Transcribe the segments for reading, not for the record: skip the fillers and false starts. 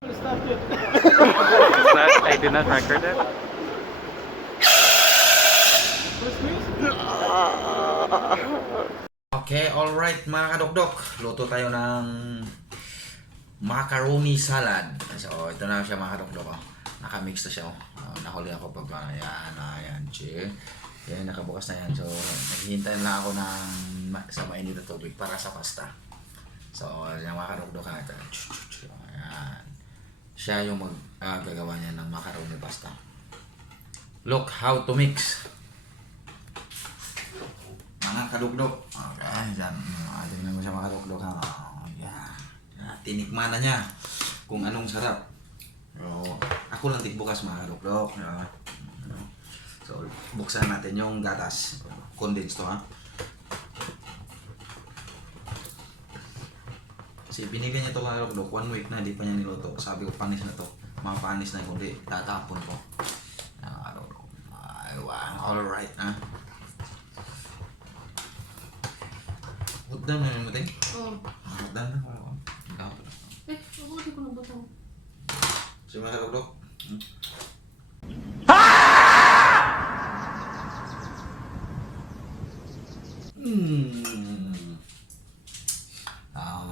I did not record it. Okay, alright mga kadokdok. Luto tayo ng macaroni salad. So, ito na siya mga kadokdok. Oh. Nakamix na siya. Oh. Nahuli ako pa ba? Ayan, ayan. Yan, nakabukas na yan. So, naghihintay lang ako ng sa mainit na tubig para sa pasta. So, yung mga kadokdok na ito. Ayan. Siya yung gagawa niya ng macaroni pasta. Look how to mix. Mga kadugdog. Okay, dyan. Atin naman siya mga kadugdog. Yan. Tinikman na niya kung anong sarap. So, ako lang tigbukas mga kadugdog. So, buksan natin yung gatas. Condensed to ha. Kasi binigyan niya ito mga kadugdog. 1 week na, hindi pa niya niluto. Sabi ko, panis na to. Mapanis na, kundi tatapon ko. Alright ha. Huddan na yung mating? Oo. Huddan na ko. Ako hindi ko nabutang. Sige mga kadugdog.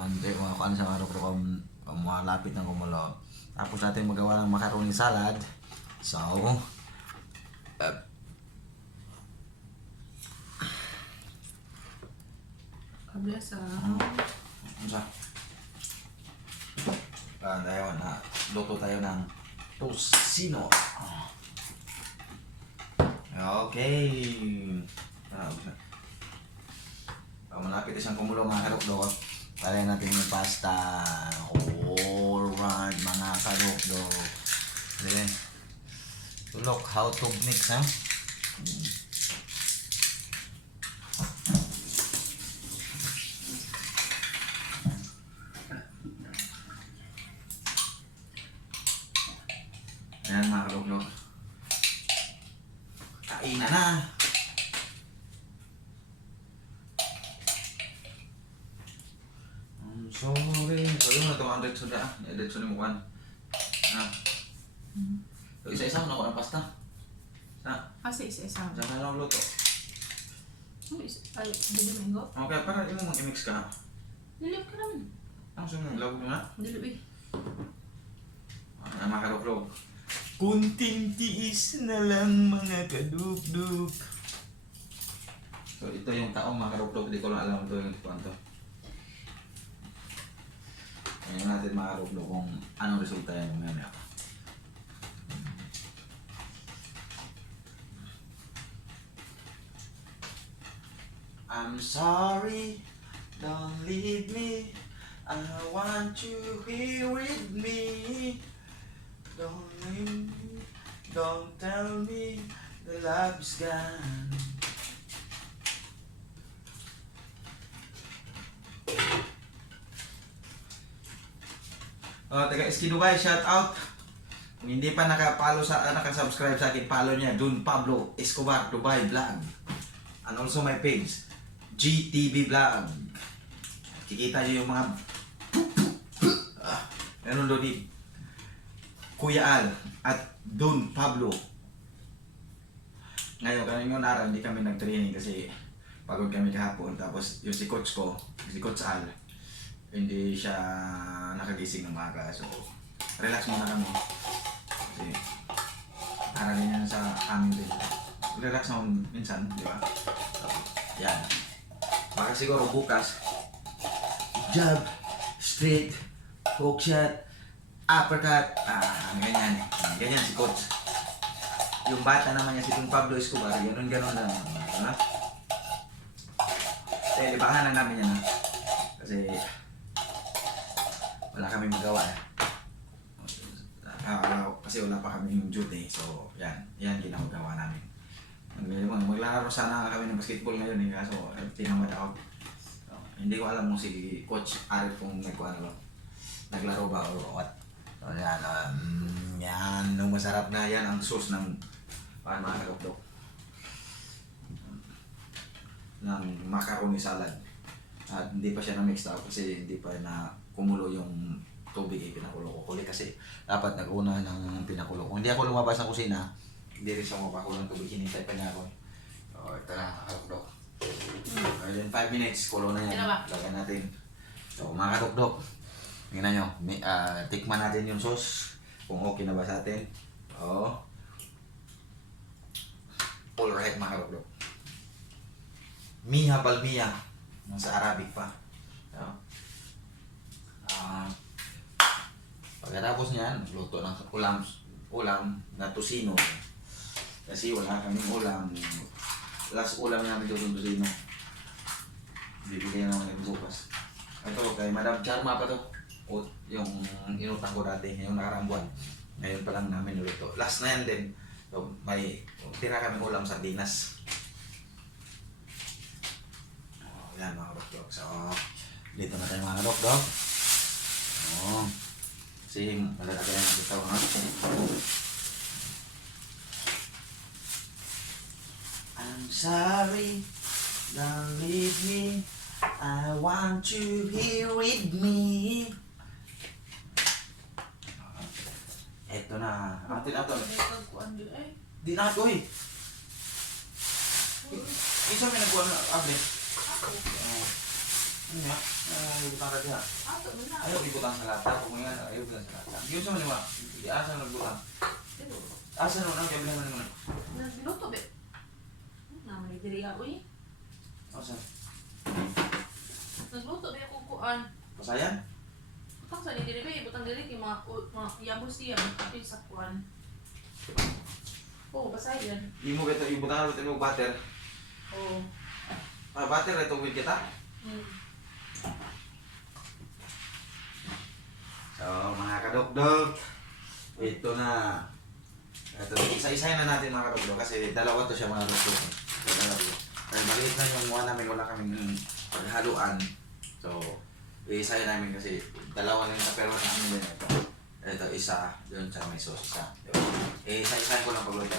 Hindi ko ano sa mga kadugdog kung malapit ng kumulo. Tapos natin magawa ng macaroni salad. So, Kablasa. Tayo na luto tayo ng tosino. Okay. Malapit na siyang kumulo mga kadukdok. Talay natin yung pasta. Alright mga kadukdok. Look how to mix ha. Ayan mga kadukdok. Kainan na. I'm sorry. Sabi mo na itong Android soda. Android soda mo kan. So isa-isa mo na ako ng pasta. Kasi isa-isa. Saan ka lang luto? Ay, di domingo? Okay, para hindi mo mag-mix ka. Dilip ka naman. Ang sumong labo mo na? Dilip eh. Mga kadukdok. Kunting tiis na lang mga kadukdok. So ito yung taong mga kadukdok. Hindi ko lang alam ito yung tuwan to. Ngayon natin mga kadukdok kung anong resulta yan ngayon. I'm sorry, don't leave me. I want you here with me. Don't leave me, don't tell me the love is gone. Taga Eskidubay, shout out. Kung hindi pa nakasubscribe sa akin, follow niya, Dun Pablo Escobar Dubai Vlog. And also my page, GTV Vlog. Kikita niyo yung mga ano doon ni Kuya Al at Dun Pablo. Ngayon, kanina araw, hindi kami nag-training kasi pagod kami kahapon. Tapos yung si coach ko, si Coach Al, hindi siya nakagising ng maaga. So, relax muna kami. Kasi, para rin yan sa amin din. Relax naman minsan, di ba? So, yan. Baka siguro bukas, jab, straight, hook shot, uppercut, ganyan. Ganyan si coach. Yung bata naman niya si Don Pablo Escobar, ganun lang. Kaya libangan na namin yan. Kasi wala kami magawa. Kasi wala pa kami yung duty. So yan ginagawa namin. Maglalaro sana kami ng basketball ngayon kaso tinamad ako. So, hindi ko alam kung si Coach Arif kung naglaro ba o what. So yan, nung masarap na yan ang sauce ng mga kadukdok ng macaroni salad. At hindi pa siya na-mix out kasi hindi pa na kumulo yung tubig pinakulo ko. Huli kasi dapat nag-una ng pinakulo. Kung hindi ako lumabas ng kusina, hindi rin siya mapakulo ng tubig. Hinintay pa niya ako. So, ito na, kakadok. Then 5 minutes, kulo na yan. Lagyan natin. So, mga kadok-dok, tingnan nyo, tikman natin yung sauce. Kung okay na ba sa atin. Oo. Alright, mga kadok-dok. Miha balmiya. Sa Arabic pa. So, pagkatapos niyan, luto ng ulam na tusino. Kasi wala kaming ulam. Last ulam namin doon tusino. Bibigyan naman kami bukas. Ito, kay Madam Charma pa to. O, yung inutang ko dati, yung nakarang buwan. Ngayon pa lang namin niluto. Last na yan din. So, may tira kami ulam sardinas. Yan mga kadok-dok. So, dito na tayo mga kadok-dok. Oo. Kasi malalagay na ito ha. I'm sorry, don't leave me. I want you here with me. Eto na. Atin na ito. Di na ito eh. Isa may nagkuha na ablet. Ano nga? Ibutang ka dyan. Ayaw ibutang sa lata. Kung nga, ayaw ibutang sa lata. Yung sa maniwa, asa na nagbutang? Asa na nang kabilang naman? Nagluto, be. Naman, diri ako eh. Asa? Nagluto, be, kukuan. Pasayan? Butang sa diri, be. Butang diri, kay mga yabos siya. Kapil sa kuan. Oo, basayan. Di mo ito ibutang natin mo butter. Oo. Butter ito with kita? So, mga kadok-dok, ito na. Ito, isa-isahin na natin mga kadok-dok kasi dalawa to siya mga kadok-dok. So, dalawa. Dahil maliit na yung mukha namin, wala kaming paghaluan. So, isa-isahin namin kasi dalawa lang sa pero sa amin din ito. Ito, isa, yun sa may sauce, isa. Isa-isahin ko lang pagluto.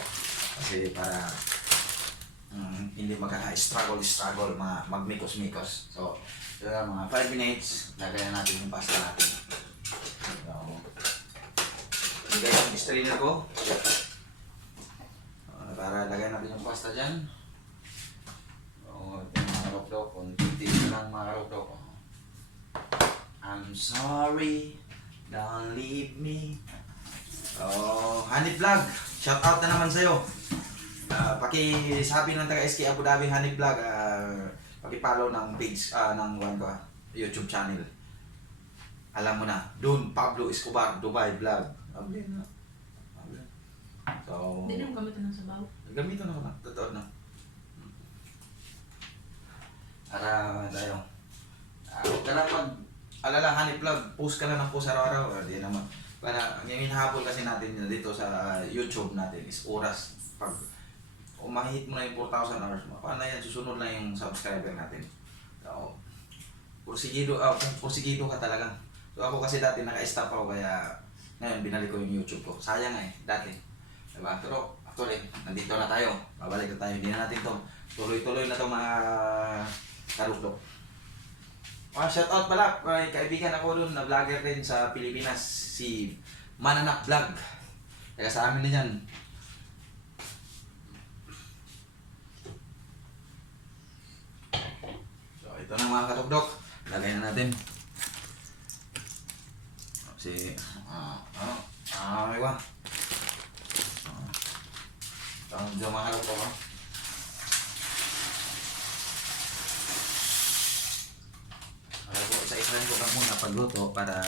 Kasi para hindi magkaka-struggle, magmikos-mikos. So, yun lang, mga 5 minutes, lagayan natin yung pasta natin. So, lagay yung strainer ko. Para lagyan natin yung pasta dyan. So, yung mga karok-dok, kunti lang mga karok-dok. I'm sorry, don't leave me. So, Hanif Vlog, shout out na naman sa'yo. Pakisabi ng taga-SK Abu Dhabi Hanif Vlog, paki-follow ng page ng YouTube channel. Alam mo na, Don Pablo Escobar Dubai Vlog. So, Hindi naman gamitin ng sabaw. gamitin na totoo na. Para tayo. Huwag ka lang mag-alala Hanif Vlog, post ka lang ng post araw-araw. Hindi naman. Para yung hinahapon kasi natin dito sa YouTube natin is oras. Pag umahit mo na yung 4,000 hours mo, paano yan? Susunod lang yung subscriber natin. So, porsigido ka talaga. So ako kasi dati naka-stop ako kaya ngayon binalik ko yung YouTube ko. Sayang dati. Diba? Pero actually, nandito na tayo. Babalik na tayo. Hindi na natin to. Tuloy-tuloy na to mga karukdok. Shoutout pala, may kaibigan ako doon na vlogger din sa Pilipinas, si Mananak Vlog. Kaya sa amin na dyan. So ito na mga katugdok, lagay na natin. Si, iwa. Ito ang mga katugdok. Isa-isahin ko lang muna pagluto para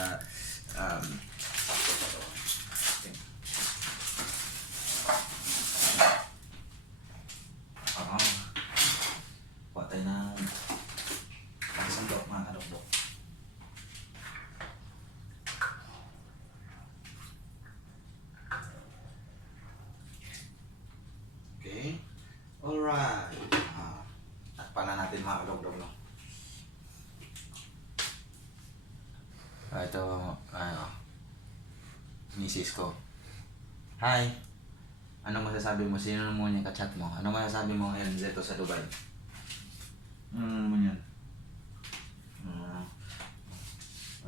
sakto pa to. Kuha tayo ng sandok mga kadokdok. Okay. Alright. Takpan na natin mga kadokdok, no? Ito, misis ko. Hi! Ano masasabi mo? Sino naman yung kachat mo? Ano masasabi mo ngayon dito sa Dubai? Ano naman yan?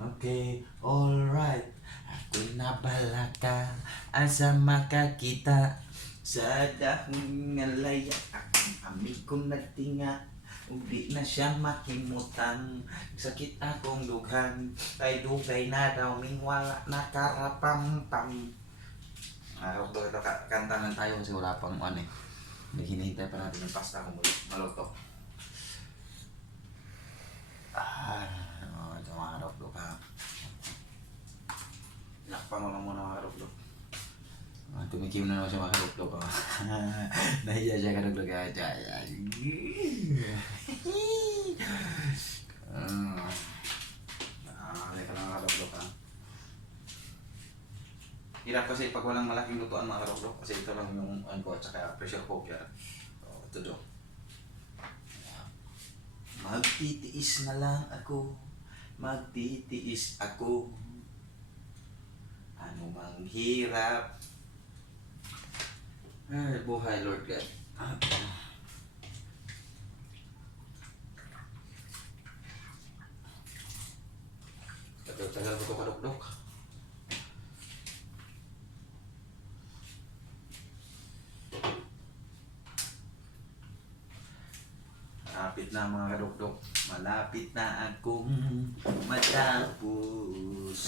Okay, alright. Ako'y nabalaka asa makakita sa dahong nga laya. Akong amigo nagtinga ug di na siya makimutan. Sakit akong dughan ay dugay na daw mingwala nakarapam-pam. Araw to ito kantanan tayo kasi wala pang ano eh. Hinihintay pa natin yung pasta kung maluto. Ito mga karok-dok ha. Lakpan mo lang muna mga karok-dok. Tumikim na naman siya mga karok-dok ha. Nahiya siya karok-dok ha. Halika lang mga karok-dok ha. Hirap kasi pag walang malaking lutuan mga karok-dok. Kasi ito lang yung ano at saka pressure cooker. Ito do. Magtitiis na lang ako. Magtitiis ako. Ano mang hirap. Ay, buhay Lord God. Tagal-tagal ko ito kadok-dok. Malapit na mga kadok-dok. Malapit na akong matapos.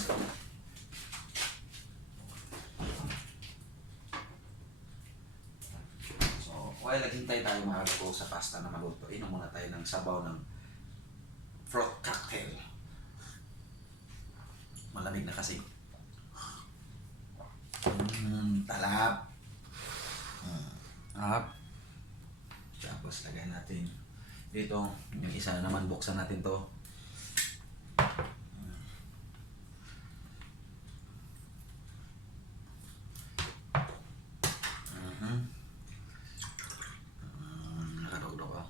So, while naghintay tayo mga kadok sa pasta na maluto, inom muna tayo ng sabaw ng fruit cocktail. Malamig na kasi. Talap. Up. Tapos lagay natin dito, yung isa naman buksan natin to. Nakadog-dog ako.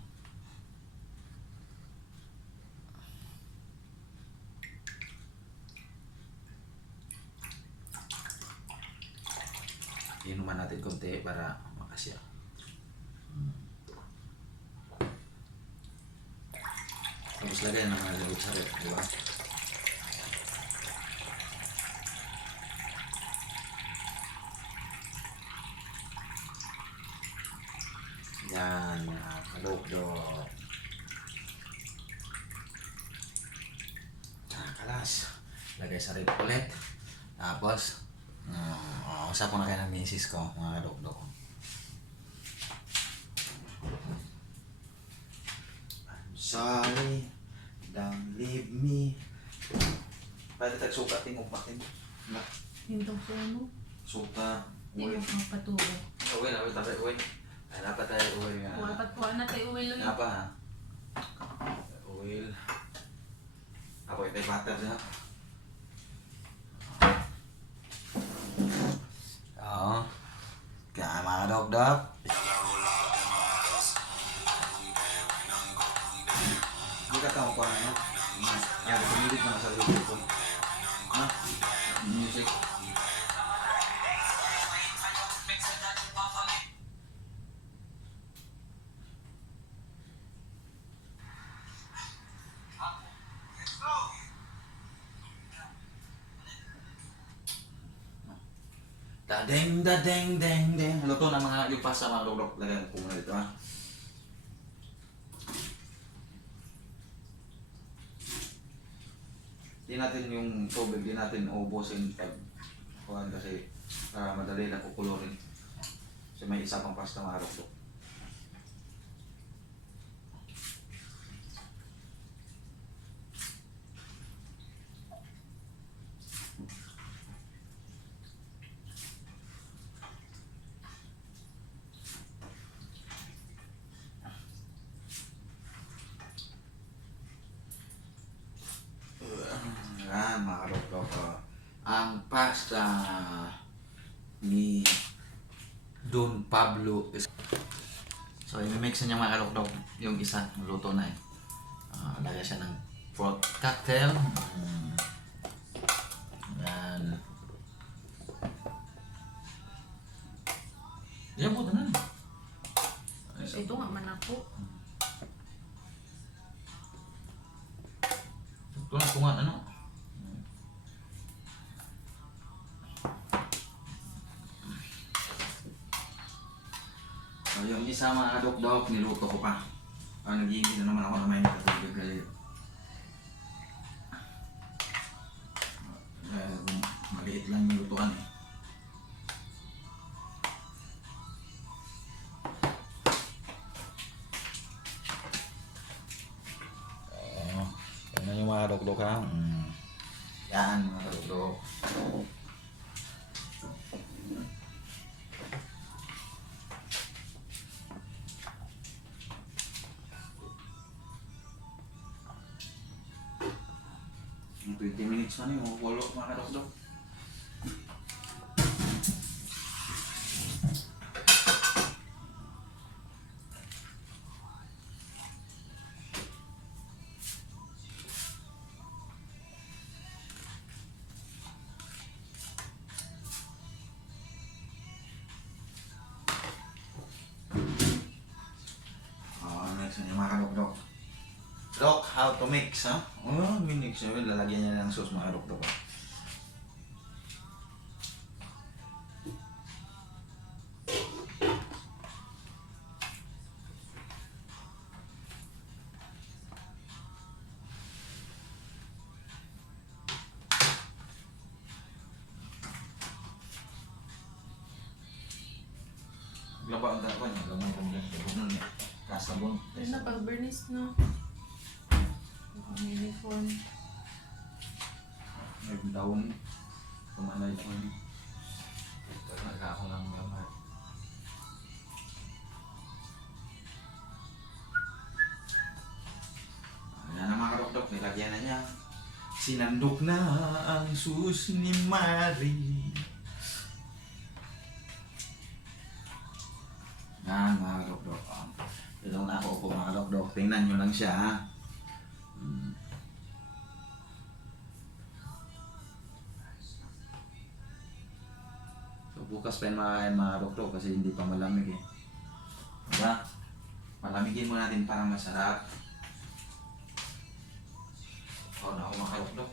Inuman natin konti para makasya. Tapos lagyan ng mga lagot sa rep, di ba? Yan, kalog-dog. Kalas. Lagay sa rep ulit. Tapos, usap ko na kayo ng misis ko, mga kalog-dog. I'm sorry. Don't leave me. Pwede tag-suka, tingog matin. Yung tong mo. Suka. Tingog ang paturo. Uwi na, uwi tayo, uwi. Ay, dapat tayo uwi nga. Wapat ko na tayo uwi lang. Nga pa ha? Uwi. Ako ito yung butter siya. Oo. Kaya mga dog-dog. Hindi ka tawag ko na yun. Yan, pumilit na sa YouTube ko. Ha? Music. Dadeng, dadeng, deng, deng. Luto na mga yung pasta mga dog-dog. Lagyan ko muna dito ha. Di natin yung tubig, di natin ubusin pag kuhan kasi para madali na kukulorin. Kasi may isa pang pasta mga dog-dog. Yan mga dog-dog. Ang pasta ni Don Pablo is... So i-mix na niya mga dog-dog yung isa, luto na eh. Lagay siya ng fruit cocktail. Yan. Yan po na. Ito nga man ako. Ito na kung ano. yung isa mga dok-dok, niluto ko pa. Nag-iingi na naman ako na may nakatulog kayo. Maliit lang yung lutuan eh. Yan yung mga dok-dok ha. Yan mga dok-dok. Yung 20 minutes man yung walo mga dok-dok. Next na yung mga dok-dok. Dok, how to mix, ha? Minix yun. Lalagyan niya ng sauce mga dok-dok. Laba ang dapat niya. Lamang kong lang. Niya. Kasabon. Ayun na, pag Bernice no. Uniform. May daon. Kumanay ko. Nagkako lang gamay. Ayan na mga dok-dok. Nilagyan na niya. Sinandok na ang sus ni Marie. Yan mga dok-dok. Ito na ako po mga dok-dok. Tingnan nyo lang siya ha. So bukas pa yung mga dok-dok kasi hindi pa malamig eh. Diba? Palamigin mo natin para masarap. Oo na ako mga dok-dok.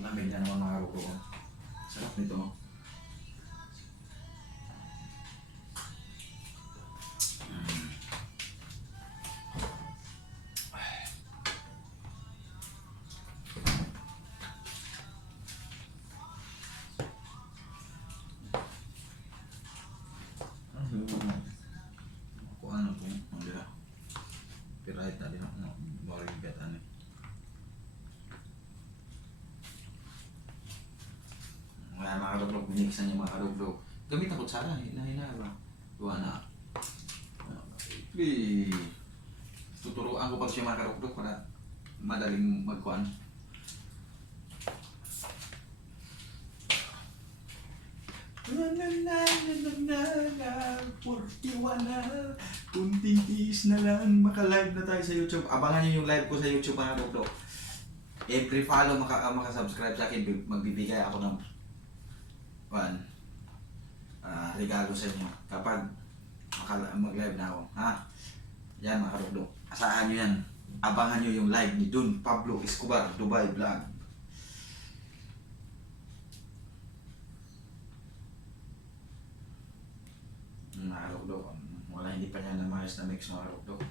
Malamig na naman mga dok-dok. Sarap nito. Ako ano po, hindi na. Pirait na din ako. Boring betan eh. Mga dok-dok, binigsan niya mga dok-dok. Gamit ako sana, hina-hina ba? Tuwa na. Tuturuan ko pa siya mga dok-dok para madaling magkuhan. Portiwana, kunting tiis na lang, maka-live na tayo sa YouTube. Abangan niyo yung live ko sa YouTube mga dok-dok. Every follow maka-subscribe sa akin, magbibigay ako ng regalo sa inyo kapag mag-live na ako, ha? Yan mga dok-dok, asahan nyo yan. Abangan nyo yung live ni Don Pablo Escobar, Dubai Vlog. Mga dok-dok, wala, hindi pa niya namayos na mix mga dok-dok.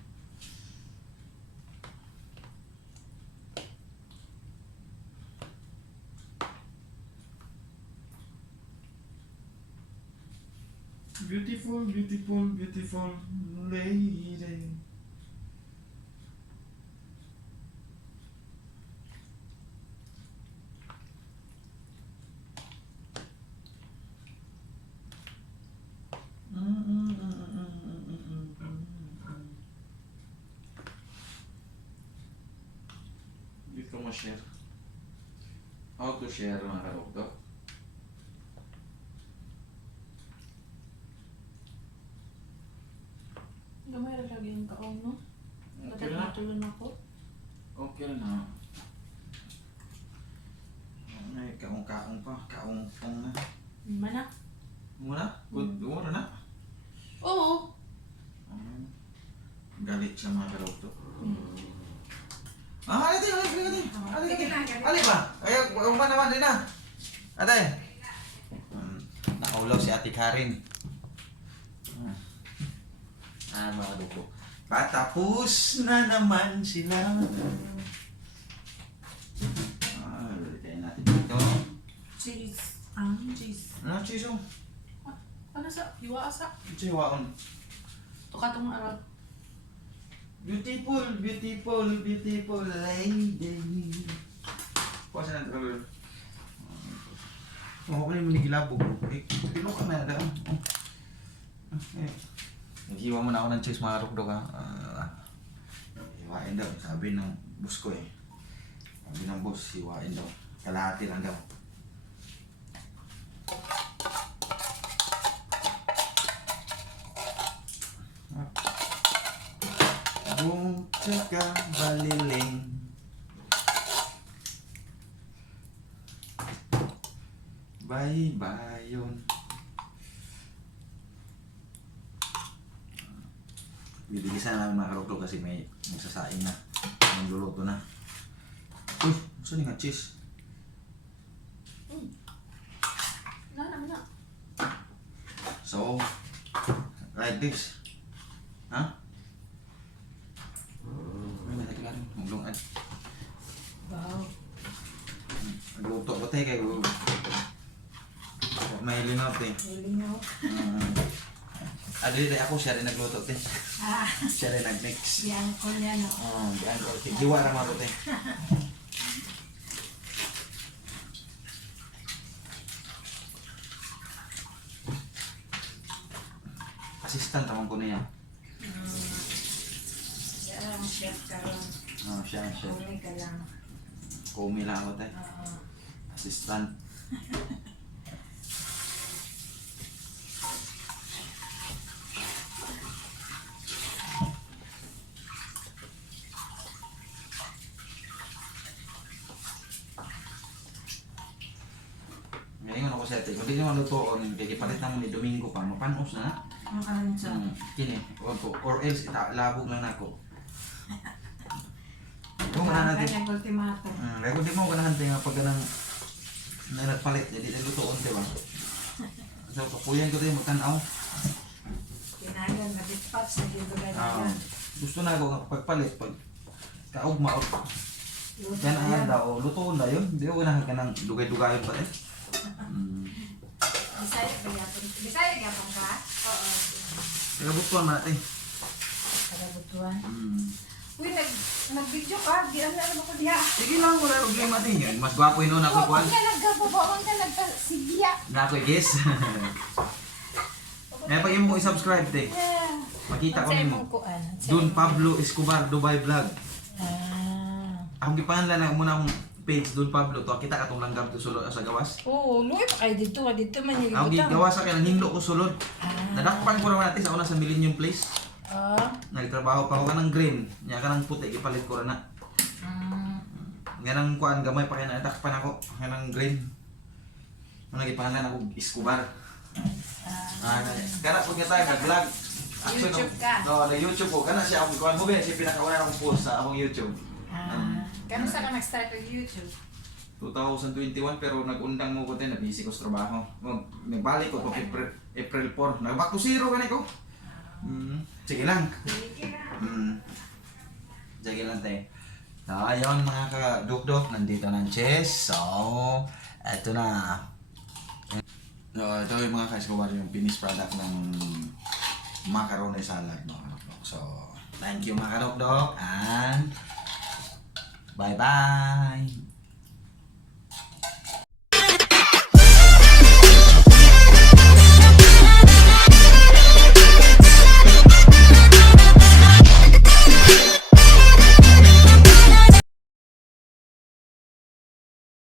Beautiful, beautiful, beautiful lady. Dito mo share. How to share mga dok-dok? Gamay ra lagi ang kaong no. Okay na. Natulon ako. Okay na. May kaong-kaong pa. Kaong-kaong na. Mana? Muna? Good. Umura na. Oo. Galit siya mga dok-dok. Ate, ate. Ate ba? Ay, umpa naman din na. Ate. ulaw si Ate Karen. Mga dugo. Patapos na naman sila. Lagyan natin dito. Cheese. Cheese. Ano, cheese oh? Ano sa? Hiwa asa? Cheese waon. Tukatong arab. Beautiful, beautiful, beautiful lady. Kuha sa nang oh, ako na yung manigilabog. Pino ka na daan. Naghiwa mo na ako ng cheese mga rukdok ha. Hiwain daw, sabi ng boss ko eh. Sabi ng boss, hiwain daw. Kalahati lang daw. Bung tsaka baliling. Bye-bye yun. Bibilisan namin mga karuklo kasi may magsasaing na. Magluluto na. Uy, saan yung nga cheese? Na. So, like this. Ha? May nataglan. Maglungad. Wow. Magluto ko tayo kayo. May linot eh. Lilingaw. Adi ako siya rin nagluto te. Ah, Siya rin nagmix. yan ko yan. Diyan ko. Jiwa naman ko te. Assistant naman ko niya. Yan, chef ka lang. Siya. Uli ka lang. Kumi lang ako te. Assistant. Ngayon ako sa ate, kung di naman lutoon, kikipalit naman ni Domingo pa, mapanos na. Ano ka lang siya? Kini, or else labog lang na ako. Kung ganahan natin, Kanyang ultimato. kung di mo ganahan tayo nga pag ganang nagpalit, hindi na lutoon, di ba? So, kapuyan ko tayo magtanaw. Kinayan, nabitpat sa dito Ah, ganyan. gusto na ako nga pagpalit, pag kaugma o yan ang handa o lutoon na yun. Di ko ganahan ka ng dugay-dugayon pa rin. Bisaya ba yapon? Bisaya yapon ka? Oo. Tagabutuan natin. Kagabutuan. Uy, nag-video ka. Di ano ano ko diya. Sige lang, wala problema din yan. Mas gwapo yun nun ako kuhan. Huwag ka nagkababawang ka nagkasigya. Na ako guess. Kaya pag mo i-subscribe te. Makita ko nimo. Don Pablo Escobar Dubai Vlog. Akong gipangalan na muna akong page Don Pablo to. Kita katong langgam to sulod sa gawas. Oo, luwi pa kayo dito. Dito man yung Akong gigawas sa kanang hinlo ko sulod. Nadakpan ko naman natin sa una sa Millennium Place. Nagtrabaho pa ako kanang green. Nya kanang puti gipalit ko ra na. Ganang kuan gamay pa kay nadakpan ako kanang green. Muna gipangalan ako Escobar. Kana po niya tayo nag-vlog. YouTube ka? No, nag-YouTube ko. Kana siya akong kuan mo ba siya pinakauna akong post sa akong YouTube. Kano sa ka nag-start ng YouTube? 2021 pero nag-undang mo ko tayo na busy ko sa trabaho. Nagbalik ko to April 4. Nag-back to zero kanay ko. Sige lang. Sige lang tayo. So, ayun mga ka-duk-duk, nandito ng chess. So, eto na. So, ito yung mga ka-Escobar, yung finished product ng macaroni salad. No? So, thank you mga ka-duk-duk and bye-bye!